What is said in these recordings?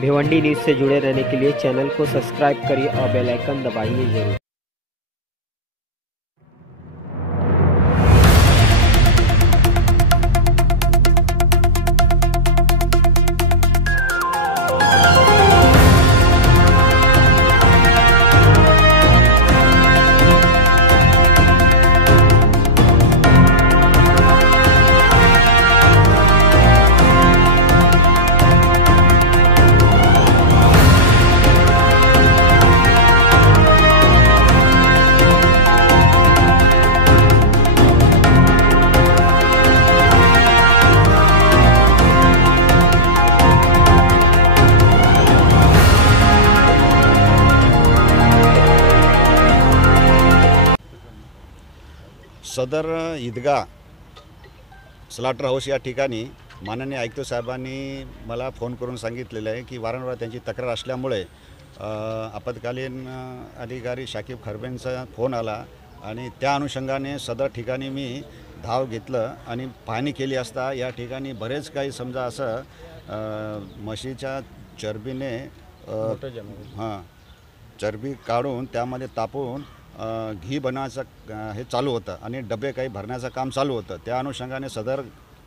Bhiwandi news से जुड़े रहने के लिए चैनल को सब्सक्राइब करिए और बेल आइकन दबाइए जरूर। सदर ईदगाह स्लॉटर हाऊस या ठिकाणी माननीय आयुक्त साहेबांनी मला फोन करून सांगितलेलं आहे की वारंवार त्यांची तक्रार असल्यामुळे आपत्कालीन अधिकारी शाकीब खरबेंचा फोन आला आणि त्या अनुषंगाने सदर ठिकाणी मी धाव घेतलं आणि पाहणी केली असता या ठिकाणी बरेच काही समजा असं म्हशीच्या चरबीने चरबी काढून त्यामध्ये तापवून घी बनवायचं हे चालू होतं आणि डबे काही भरण्याचं काम चालू होतं। त्या अनुषंगाने सदर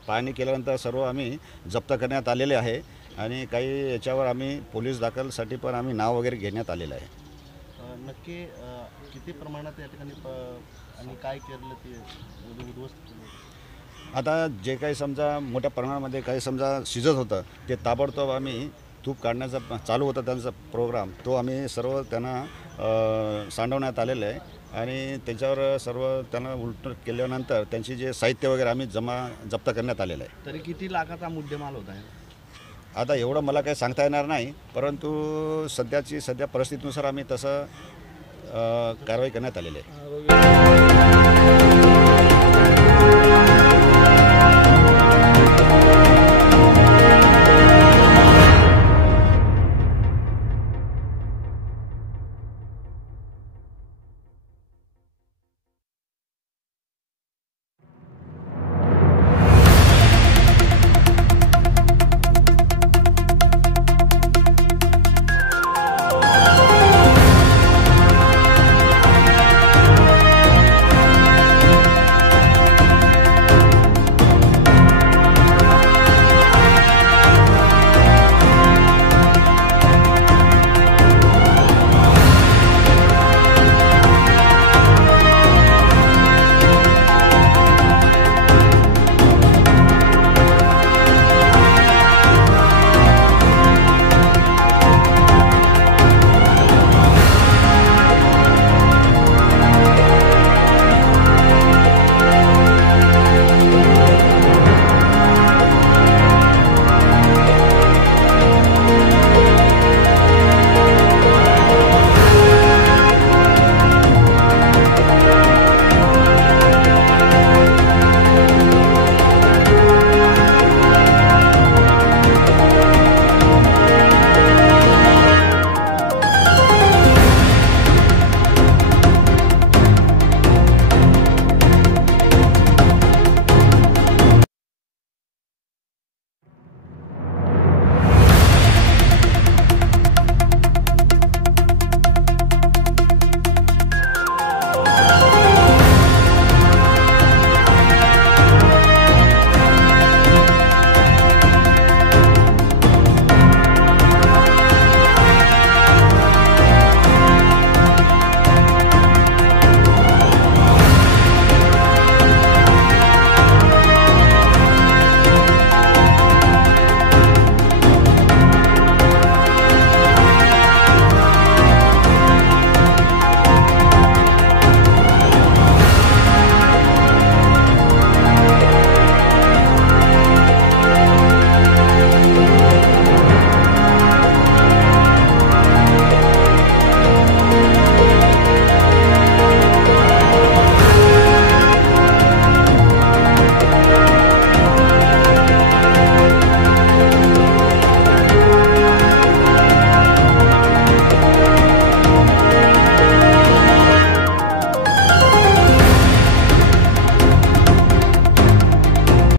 पाहणी केल्यानंतर सर्व आम्ही जप्त करण्यात आलेले आहे आणि काही याच्यावर आम्ही पोलीस दाखलसाठी पण आम्ही नाव वगैरे घेण्यात आलेलं आहे। नक्की किती प्रमाणात या ठिकाणी आणि काय केलं ते उद्ध्वस्त आता जे काही समजा मोठ्या प्रमाणामध्ये काही समजा शिजत होतं ते ताबडतोब आम्ही तूप काढण्याचा चालू होता त्यांचा प्रोग्राम, तो आम्ही सर्व त्यांना सांडवण्यात आलेलं आहे आणि त्याच्यावर सर्व त्यांना उलट केल्यानंतर त्यांची जे साहित्य वगैरे आम्ही जप्त करण्यात आलेलं आहे। तरी किती लाखाचा मुद्देमाल होता आहे? आता एवढं मला काही सांगता येणार नाही, परंतु सध्या परिस्थितीनुसार आम्ही तसं कारवाई करण्यात आलेली आहे।